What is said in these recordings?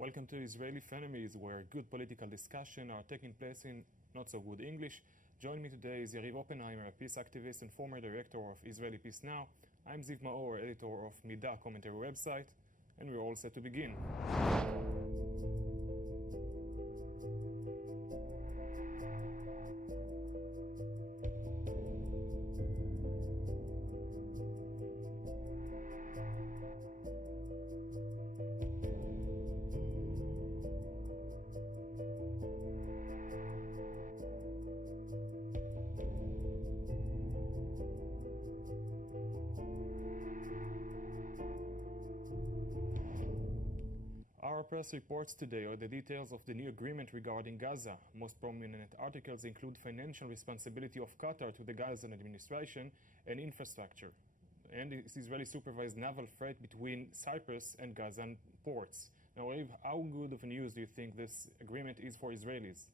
Welcome to Israeli Frenemies, where good political discussion are taking place in not so good English. Joining me today is Yariv Oppenheimer, a peace activist and former director of Israeli Peace Now. I'm Ziv Maor, editor of Midah commentary website, and we're all set to begin. Our press reports today are the details of the new agreement regarding Gaza. Most prominent articles include financial responsibility of Qatar to the Gazan administration and infrastructure, and its Israeli supervised naval freight between Cyprus and Gazan ports. Now, Aviv, how good of news do you think this agreement is for Israelis?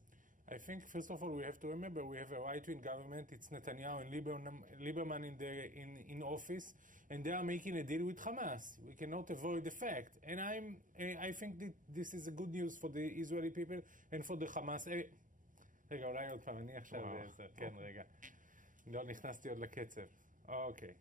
I think, first of all, we have to remember we have a right-wing government. It's Netanyahu and Lieberman in office, and they are making a deal with Hamas. We cannot avoid the fact. And I think that this is a good news for the Israeli people and for the Hamas. רגע, אולי עוד פעם, אני עכשיו... כן, רגע. לא נכנסתי עוד לקצב. אוקיי.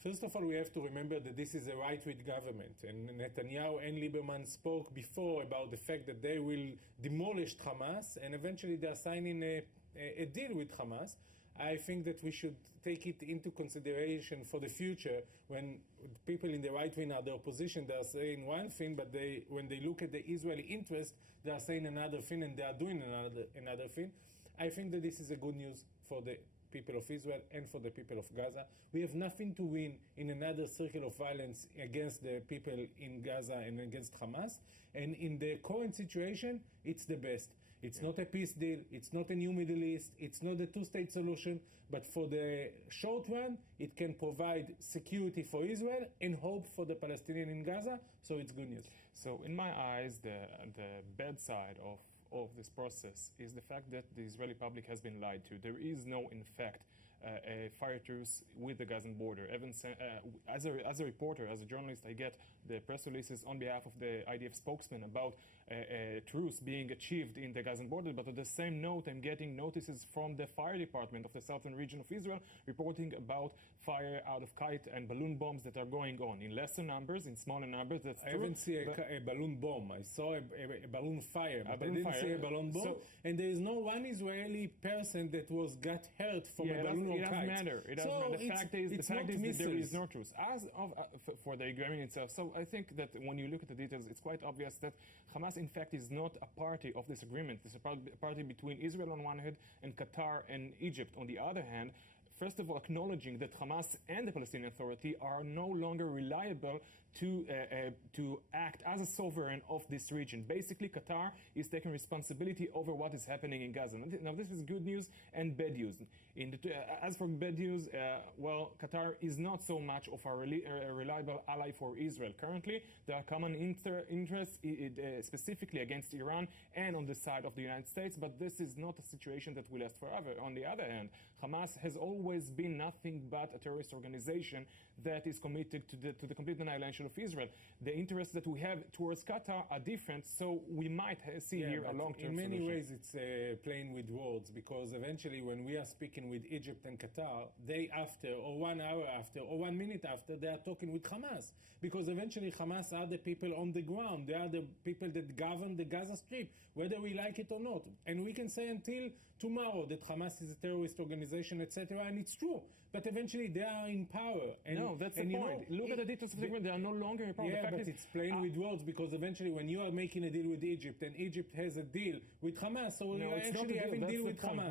First of all, we have to remember that this is a right-wing government, and Netanyahu and Lieberman spoke before about the fact that they will demolish Hamas, and eventually they are signing a deal with Hamas. I think that we should take it into consideration for the future. When people in the right wing are the opposition, they are saying one thing, but when they look at the Israeli interest, they are saying another thing, and they are doing another thing. I think that this is a good news for the people of Israel and for the people of Gaza. We have nothing to win in another circle of violence against the people in Gaza and against Hamas. And in the current situation, it's the best. It's not a peace deal. It's not a new Middle East. It's not a two-state solution. But for the short run, it can provide security for Israel and hope for the Palestinians in Gaza. So it's good news. So in my eyes, the bad side of this process is the fact that the Israeli public has been lied to. There is no, in fact, a fire truce with the Gazan border. Even as a reporter, as a journalist, I get the press releases on behalf of the IDF spokesman about a truce being achieved in the Gazan border, but on the same note, I'm getting notices from the fire department of the southern region of Israel reporting about fire out of kite and balloon bombs that are going on in lesser numbers, in smaller numbers. That's I haven't seen a balloon bomb. I saw a balloon fire, but I didn't see a balloon bomb. And there is no one Israeli person that got hurt from a balloon or kite. It doesn't matter. It doesn't matter. The fact is that there is no truce. As of for the agreement itself, so I think that when you look at the details, it's quite obvious that Hamas, in fact, is not a party of this agreement. It's a party between Israel on one hand and Qatar and Egypt on the other hand. First of all, acknowledging that Hamas and the Palestinian Authority are no longer reliable to act as a sovereign of this region. Basically, Qatar is taking responsibility over what is happening in Gaza. Now, this is good news and bad news. As for bad news, well, Qatar is not so much of a reliable ally for Israel. Currently, there are common interests, specifically against Iran and on the side of the United States, but this is not a situation that will last forever. On the other hand, Hamas has always been nothing but a terrorist organization that is committed to the complete annihilation of Israel. The interests that we have towards Qatar are different, so we might see here a long-term solution. In many ways, it's playing with words, because eventually when we are speaking with Egypt and Qatar, day after, or 1 hour after, or 1 minute after, they are talking with Hamas. Because eventually Hamas are the people on the ground. They are the people that govern the Gaza Strip, whether we like it or not. And we can say until tomorrow that Hamas is a terrorist organization, etc., and it's true. But eventually they are in power. And, no, that's the point. Look at the details of the agreement. They are no longer in power. Yeah, but it's playing with words, because eventually when you are making a deal with Egypt and Egypt has a deal with Hamas, so you are actually having a deal with Hamas.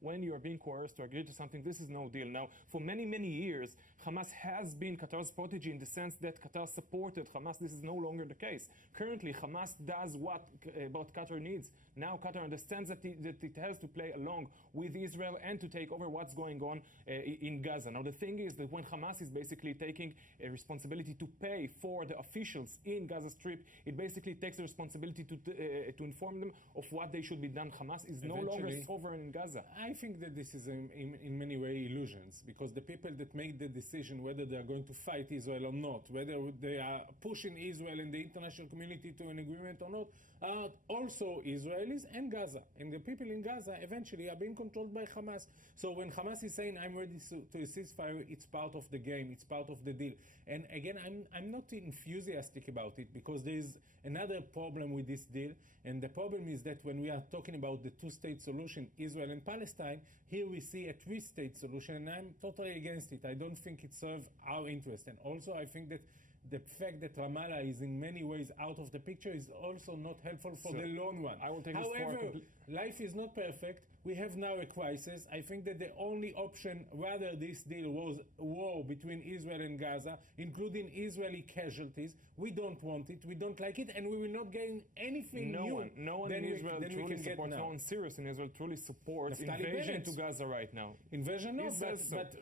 When you are being coerced to agree to something, this is no deal. Now, for many, many years, Hamas has been Qatar's protege in the sense that Qatar supported Hamas. This is no longer the case. Currently, Hamas does what Qatar needs. Now Qatar understands that it has to play along with Israel and to take over what's going on in Gaza. Now, the thing is that when Hamas is basically taking a responsibility to pay for the officials in Gaza Strip, it basically takes the responsibility to inform them of what they should be done. Hamas is no longer sovereign in Gaza. I think that this is in many ways illusions, because the people that make the decision whether they are going to fight Israel or not, whether they are pushing Israel and the international community to an agreement or not, are also Israelis and Gaza. And the people in Gaza eventually are being controlled by Hamas. So when Hamas is saying, I'm ready to a ceasefire, it's part of the game, it's part of the deal. And again, I'm not enthusiastic about it, because there is another problem with this deal. And the problem is that when we are talking about the two-state solution, Israel and Palestine, here we see a three-state solution, and I'm totally against it. I don't think it serves our interest. And also, I think that the fact that Ramallah is in many ways out of the picture is also not helpful for the long run. I will take However, life is not perfect. We have now a crisis. I think that the only option, rather this deal, was war between Israel and Gaza, including Israeli casualties. We don't want it. We don't like it, and we will not gain anything new. No one in Israel truly supports. No one serious in Israel truly supports invasion to Gaza right now. Invasion, no,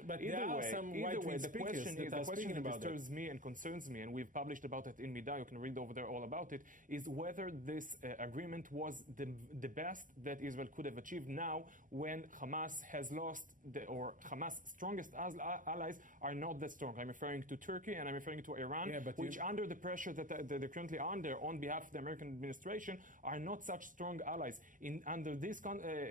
but there are some right-wing speakers that are speaking about it. The question that disturbs me and concerns me, and we've published about it in Midah, you can read over there all about it, is whether this agreement was the best that Israel could have achieved now, when Hamas has lost, or Hamas' strongest allies are not that strong. I'm referring to Turkey and I'm referring to Iran, which under the pressure that they're currently under on behalf of the American administration are not such strong allies. Under these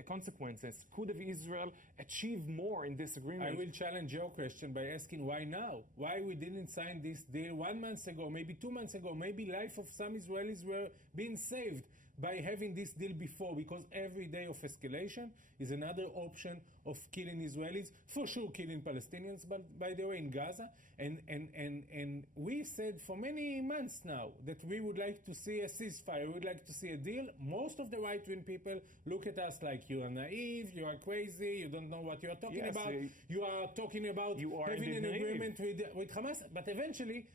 consequences, could have Israel achieved more in this agreement? I will challenge your question by asking why now? Why we didn't sign this deal 1 month ago, maybe 2 months ago? Maybe life of some Israelis were being saved by having this deal before, because every day of escalation is another option of killing Israelis, for sure killing Palestinians, but by the way in Gaza. And we said for many months now that we would like to see a ceasefire, we would like to see a deal. Most of the right-wing people look at us like you are naive, you are crazy, you don't know what you are talking about. You are talking about having an agreement with Hamas, but eventually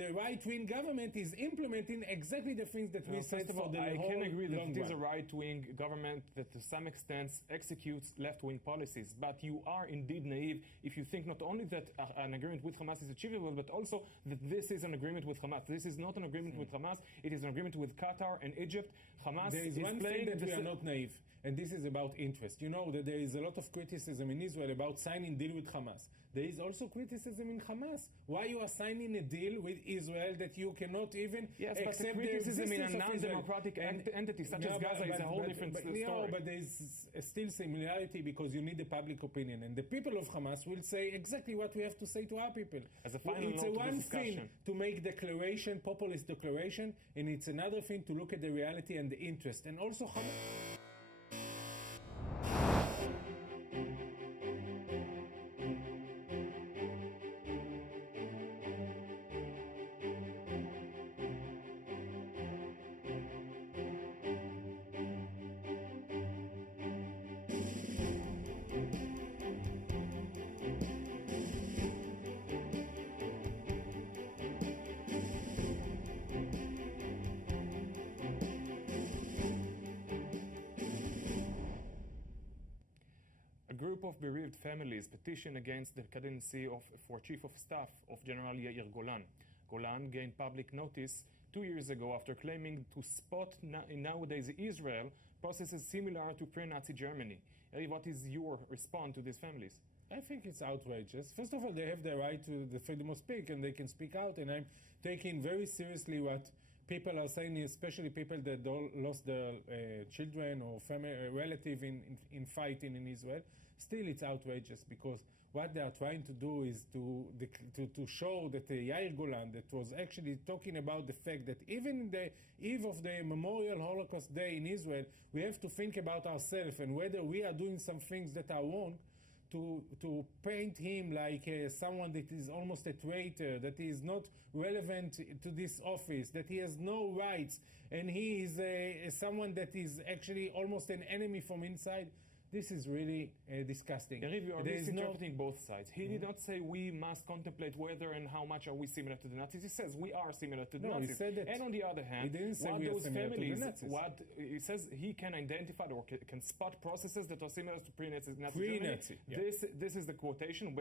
the right-wing government is implementing exactly the things that we said for the whole long run. I can agree that it is a right-wing government that to some extent executes left-wing policies, but you are indeed naive if you think not only that an agreement with Hamas is achievable, but also that this is an agreement with Hamas. This is not an agreement with Hamas, it is an agreement with Qatar and Egypt. Hamas there is one thing that we are not naive, and this is about interest. You know that there is a lot of criticism in Israel about signing deal with Hamas. There is also criticism in Hamas. Why you are signing a deal with Israel that you cannot even accept the criticism in a non-democratic entity such as Gaza is a whole different story. No, but there is still similarity, because you need the public opinion. And the people of Hamas will say exactly what we have to say to our people. As a final it's note one thing to make declaration, populist declaration, and it's another thing to look at the reality and the interest. And also Hamas... A group of bereaved families petition against the candidacy for Chief of Staff of General Yair Golan. Golan gained public notice 2 years ago after claiming to spot nowadays Israel processes similar to pre-Nazi Germany. What is your response to these families? I think it's outrageous. First of all, they have the right to the freedom of speech, and they can speak out, and I'm taking very seriously what people are saying, especially people that lost their children or family relative in fighting in Israel. Still, it's outrageous, because what they are trying to do is to show that Yair Golan, that was actually talking about the fact that even in the eve of the Memorial Holocaust Day in Israel, we have to think about ourselves and whether we are doing some things that are wrong, to paint him like someone that is almost a traitor, that he is not relevant to this office, that he has no rights, and he is someone that is actually almost an enemy from inside. This is really disgusting. Yariv, you are misinterpreting both sides. He did not say we must contemplate whether and how much are we similar to the Nazis. He says we are similar to the Nazis. He said that. And on the other hand, he didn't say we are similar to the Nazis. What he says, he can identify or can spot processes that are similar to pre-Nazi Germany. Yeah. This is the quotation.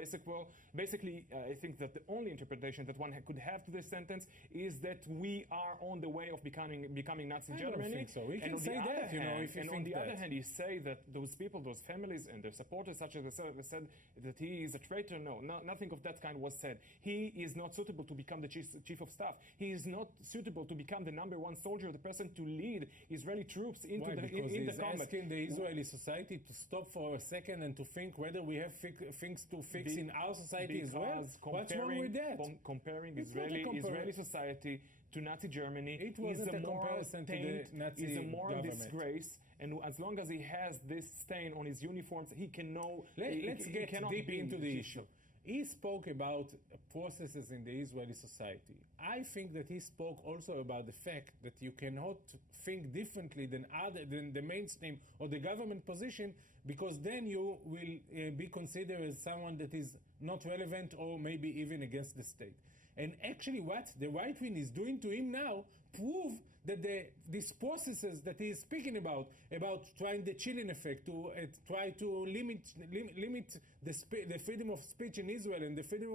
Basically, I think that the only interpretation that one could have to this sentence is that we are on the way of becoming Nazi Germany. I don't think so. We can say that, if you think that. And on the other hand, you say that those people people, those families and their supporters, such as they said that he is a traitor. No, nothing of that kind was said. He is not suitable to become the chief of staff. He is not suitable to become the #1 soldier, the person to lead Israeli troops into Why? the Because in the he's combat. asking the Israeli society to stop for a second and to think whether we have things to fix in our society as well. What's wrong with that? Comparing Israeli society to Nazi Germany it wasn't a comparison to the Nazi is a moral government. disgrace, and as long as he has this stain on his uniforms, he can know. Let's get deep into the issue. issue. He spoke about processes in the Israeli society. I think that he spoke also about the fact that you cannot think differently than the mainstream or the government position, because then you will be considered as someone that is not relevant or maybe even against the state. And actually what the right wing is doing to him now prove that these processes that he is speaking about trying the chilling effect, to try to limit the freedom of speech in Israel and the freedom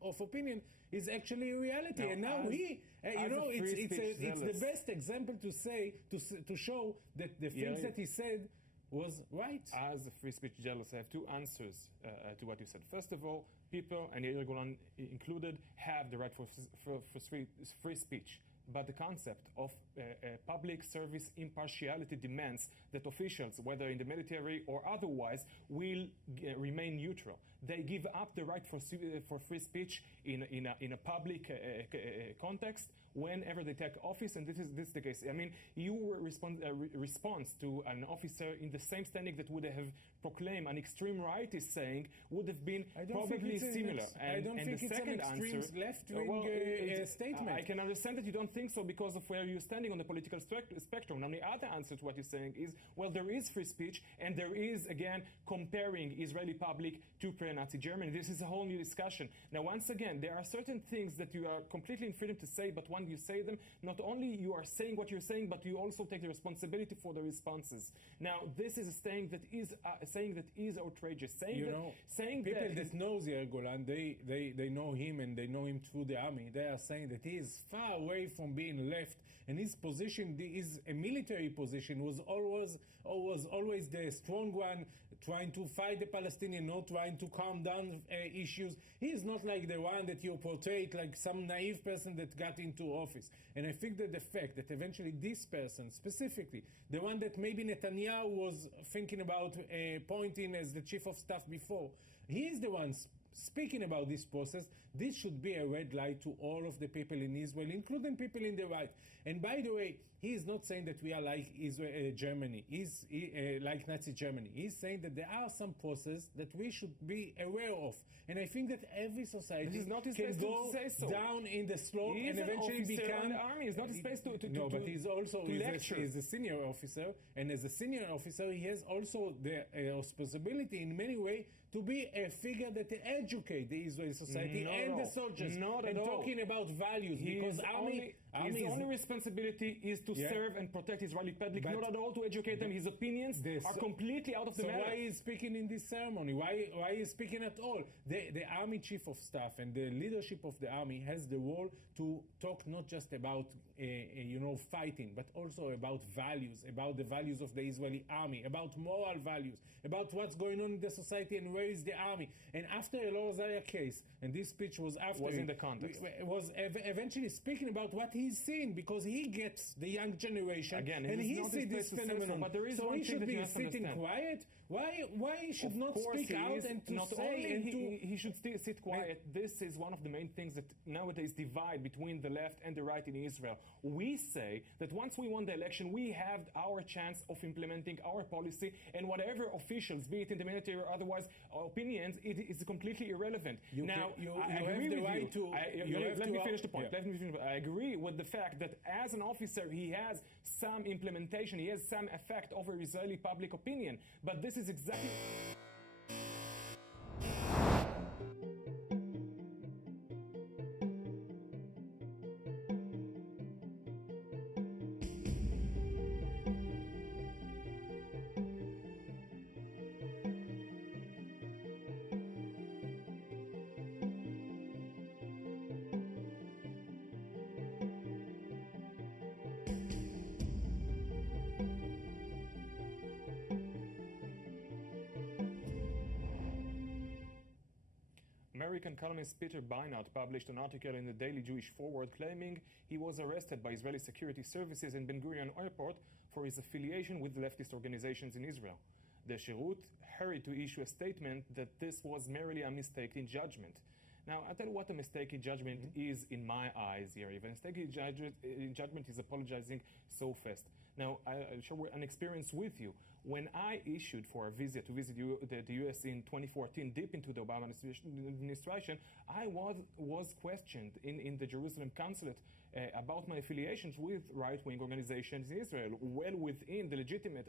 of opinion, is actually a reality. And now it's the best example to show that the things that he said was right. As a free speech jealous, I have two answers to what you said. First of all, people, and Yair Golan included, have the right for free speech. But the concept of public service impartiality demands that officials, whether in the military or otherwise, will remain neutral. They give up the right for free speech in a public context whenever they take office, and this is the case. I mean, your response to an officer in the same standing that would have proclaimed an extreme rightist saying would have been probably similar. I don't think it's an extreme left-wing statement. I can understand that you don't think so because of where you're standing on the political spectrum. Now, the other answer to what you're saying is, well, there is free speech, and there is, again, comparing Israeli public to pre-Nazi Germany. This is a whole new discussion. Now, once again, there are certain things that you are completely in freedom to say, but when you say them, not only you are saying what you're saying, but you also take the responsibility for the responses. Now, this is a saying that is outrageous. People that knows Yair Golan, they know him, and they know him through the army. They are saying that he is far away from being left, and his position, his military position, was always the strong one, trying to fight the Palestinians, not trying to calm down issues. He is not like the one that you portrayed, like some naive person that got into office. And I think that the fact that eventually this person, specifically, the one that maybe Netanyahu was thinking about appointing as the chief of staff before, he is the one speaking about this process. This should be a red light to all of the people in Israel, including people in the right. And by the way, he is not saying that we are like Germany, like Nazi Germany. He's saying that there are some processes that we should be aware of. And I think that every society can go down in the slope and eventually become... the army. It's not a space to No, but he's also he's a senior officer, and as a senior officer, he has also the responsibility in many ways to be a figure that educate the Israeli society and the soldiers. Not at all. Talking about values, because his only responsibility is to serve and protect Israeli public, not at all to educate them. His opinions are completely out of the matter. So why is speaking in this ceremony? Why is speaking at all? The army chief of staff and the leadership of the army has the role to talk not just about fighting, but also about values, about the values of the Israeli army, about moral values, about what's going on in the society and where is the army. And after Elor Azaria case, and this speech was after, was in the context, was eventually speaking about what he's seeing, because he gets the young generation, again, and he sees this phenomenon. But there is so one he should be sitting understand. Quiet. Why he should not speak out and to not say only and to... He should sit quiet. This is one of the main things that nowadays divide between the left and the right in Israel. We say that once we won the election, we have our chance of implementing our policy, and whatever officials, be it in the military or otherwise, opinions, it is completely irrelevant. Let me finish the point. Yeah. I agree with the fact that as an officer, he has some implementation, he has some effect over Israeli public opinion, but this is exactly... American columnist Peter Beinart published an article in the Daily Jewish Forward claiming he was arrested by Israeli security services in Ben Gurion airport for his affiliation with leftist organizations in Israel. The Shirut hurried to issue a statement that this was merely a mistake in judgment. Now, I'll tell you what a mistake in judgment is in my eyes here. If a mistake in judgment is apologizing so fast. Now, I'll share an experience with you. When I issued for a visa to visit the U.S. in 2014, deep into the Obama administration, I was questioned in the Jerusalem consulate about my affiliations with right-wing organizations in Israel, well within the legitimate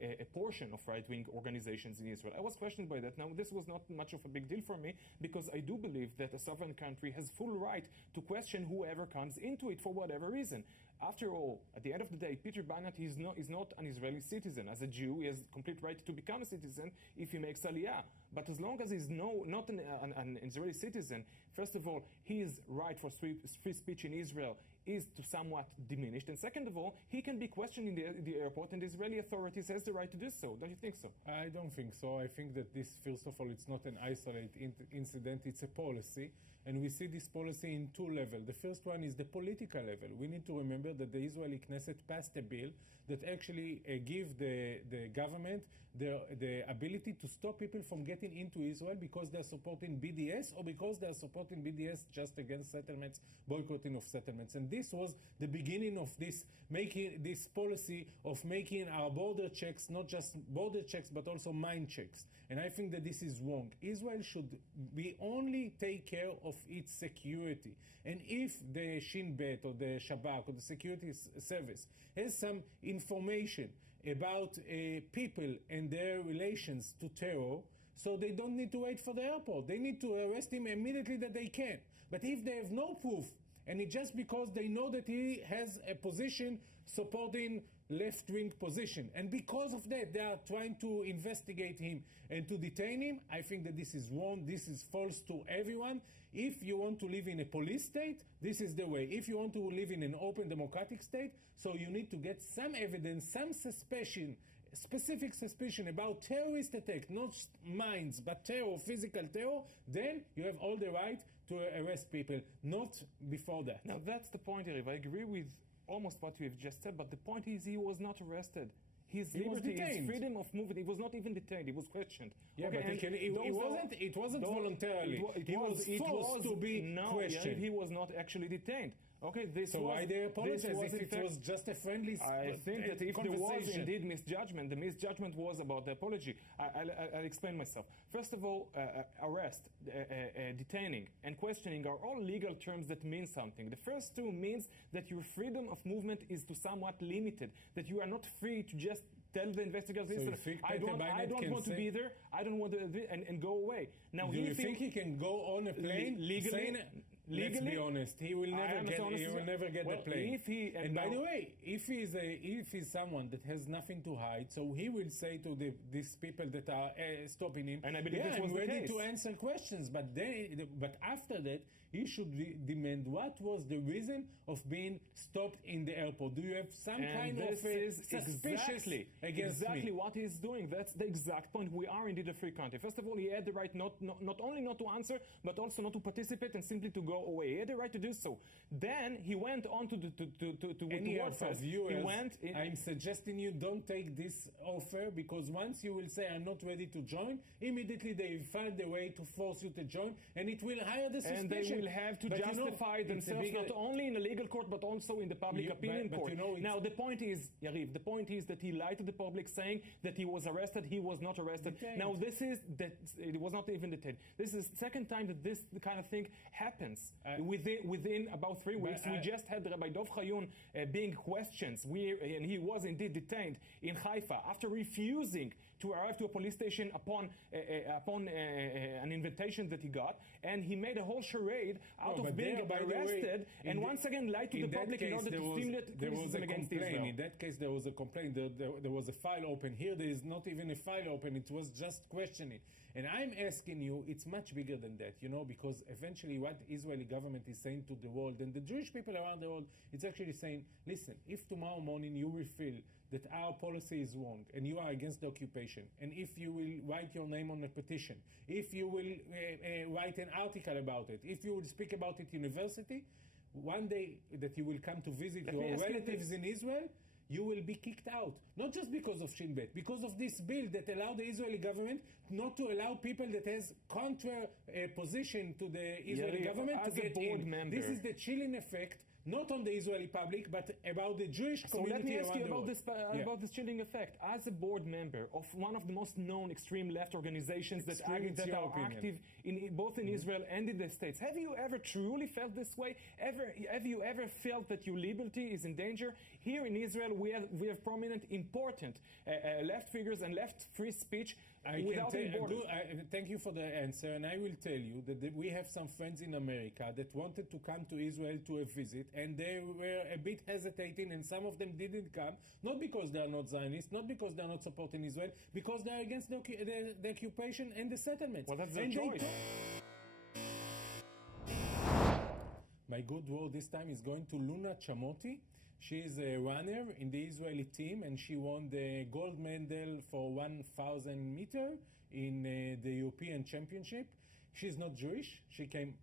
a portion of right-wing organizations in Israel. I was questioned by that. Now, this was not much of a big deal for me because I do believe that a sovereign country has full right to question whoever comes into it for whatever reason. After all, at the end of the day, Peter Beinart is not an Israeli citizen. As a Jew, he has complete right to become a citizen if he makes Aliyah. But as long as he's not an Israeli citizen, first of all, his right for free speech in Israel is to somewhat diminished. And second of all, he can be questioned in the airport, and the Israeli authorities has the right to do so. Don't you think so? I don't think so. I think that this, first of all, it's not an isolated incident. It's a policy. And we see this policy in two levels. The first one is the political level. We need to remember that the Israeli Knesset passed a bill that actually give the government the ability to stop people from getting into Israel because they're supporting BDS or because they're supporting BDS just against settlements, boycotting of settlements. And this was the beginning of this policy of making our border checks, not just border checks, but also mine checks. And I think that this is wrong. Israel should only take care of its security. And if the Shin Bet or the Shabak or the security service has some information about people and their relations to terror, so they don't need to wait for the airport. They need to arrest him immediately that they can. But if they have no proof, and it's just because they know that he has a position supporting left-wing position, and because of that they are trying to investigate him and to detain him, I think that this is wrong. This is false to everyone. If you want to live in a police state, this is the way. If you want to live in an open democratic state, so you need to get some evidence, some suspicion, specific suspicion about terrorist attack, not mines, but terror, physical terror, then you have all the right to arrest people, not before that. Now, that's the point, Yariv. I agree with almost what you have just said, but the point is he was not arrested. His liberty, his freedom of movement, he was not even detained, he was questioned. Yeah, okay, but it wasn't voluntarily. He was forced to be questioned. He was not actually detained. Okay, so why they apologize if it was just a friendly I think that if there was indeed misjudgment, the misjudgment was about the apology. I'll explain myself. First of all, arrest, detaining, and questioning are all legal terms that mean something. The first two means that your freedom of movement is to somewhat limited, that you are not free to just tell the investigators, so I don't want to be there, I don't want to, and go away. Now, do you think he can go on a plane legally? Let's be honest. He will never get the plane. And by the way, if he's someone that has nothing to hide, so he will say to these people that are stopping him, and I believe this was I'm ready to answer questions. But after that, he should demand what was the reason of being stopped in the airport. Do you have some kind of suspicious against exactly me? What he's doing? That's the exact point. We are indeed a free country. First of all, he had the right not only not to answer, but also not to participate and simply to go away. He had the right to do so. Then he went on to any of our viewers. I'm suggesting you don't take this offer, because once you will say I'm not ready to join, immediately they will find a way to force you to join, and it will hire the suspicion. And they will have to justify themselves not only in a legal court but also in the public opinion court. Now the point is, Yariv, the point is that he lied to the public saying that he was arrested. He was not arrested. Detained. Now this is that it was not even detained. This is the second time that this kind of thing happens. Within about 3 weeks, we just had Rabbi Dov Chayun being questioned, and he was indeed detained in Haifa after refusing to arrive to a police station upon an invitation that he got, and he made a whole charade out of being arrested, and once again lied to the public in order to stimulate criticism against Israel. In that case, there was a complaint. There was a file open. Here, there is not even a file open. It was just questioning. And I'm asking you, it's much bigger than that, because eventually what Israel Israeli government is saying to the world, and the Jewish people around the world, it's actually saying, listen, if tomorrow morning you will feel that our policy is wrong and you are against the occupation, and if you will write your name on a petition, if you will write an article about it, if you will speak about it in university, one day that you will come to visit your relatives in Israel, you will be kicked out. Not just because of Shin Bet, because of this bill that allowed the Israeli government not to allow people that has contra position to the Israeli government to get in. Member. This is the chilling effect, not on the Israeli public, but about the Jewish community around the world. So let me ask you about this chilling effect. As a board member of one of the most known extreme left organizations that are active both in Israel and in the States, have you ever truly felt this way? Have you ever felt that your liberty is in danger? Here in Israel, we have prominent, important left figures and left free speech without any borders. Thank you for the answer, and I will tell you that we have some friends in America that wanted to come to Israel to a visit, and they were a bit hesitating, and some of them didn't come, not because they are not Zionists, not because they are not supporting Israel, because they are against the occupation and the settlement. Well, that's their choice. My good word this time is going to Luna Chamati. She is a runner in the Israeli team, and she won the gold medal for 1,000 meter in the European Championship. She's not Jewish. She came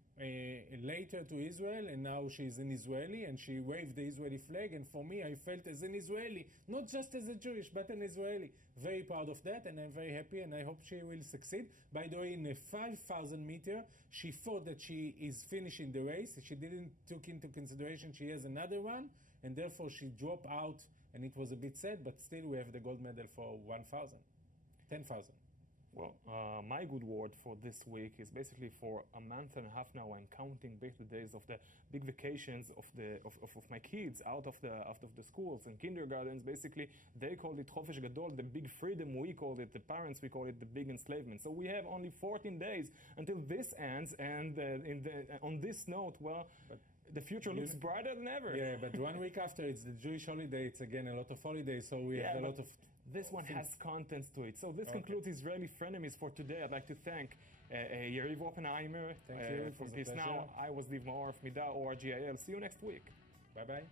later to Israel, and now she's an Israeli, and she waved the Israeli flag. And for me, I felt as an Israeli, not just as a Jewish, but an Israeli. Very proud of that, and I'm very happy, and I hope she will succeed. By the way, in a 5,000 meter, she thought that she is finishing the race. She didn't take into consideration she has another one, and therefore she dropped out, and it was a bit sad, but still we have the gold medal for 1,000, 10,000. Well, my good word for this week is basically for a month and a half now I'm counting back the days of the big vacations of my kids out of the schools and kindergartens. Basically, they called it Chovesh Gadol, the big freedom. We called it, the parents, we call it the big enslavement. So we have only 14 days until this ends, and on this note, well, the future looks brighter than ever. Yeah, but 1 week after it's the Jewish holiday, it's again a lot of holidays, so we have a lot of... This one has contents to it. So this concludes Israeli Frenemies for today. I'd like to thank Yariv Oppenheimer Thank you from Peace Now. I was Liv Maor of Mida, ORGIL. See you next week. Bye-bye.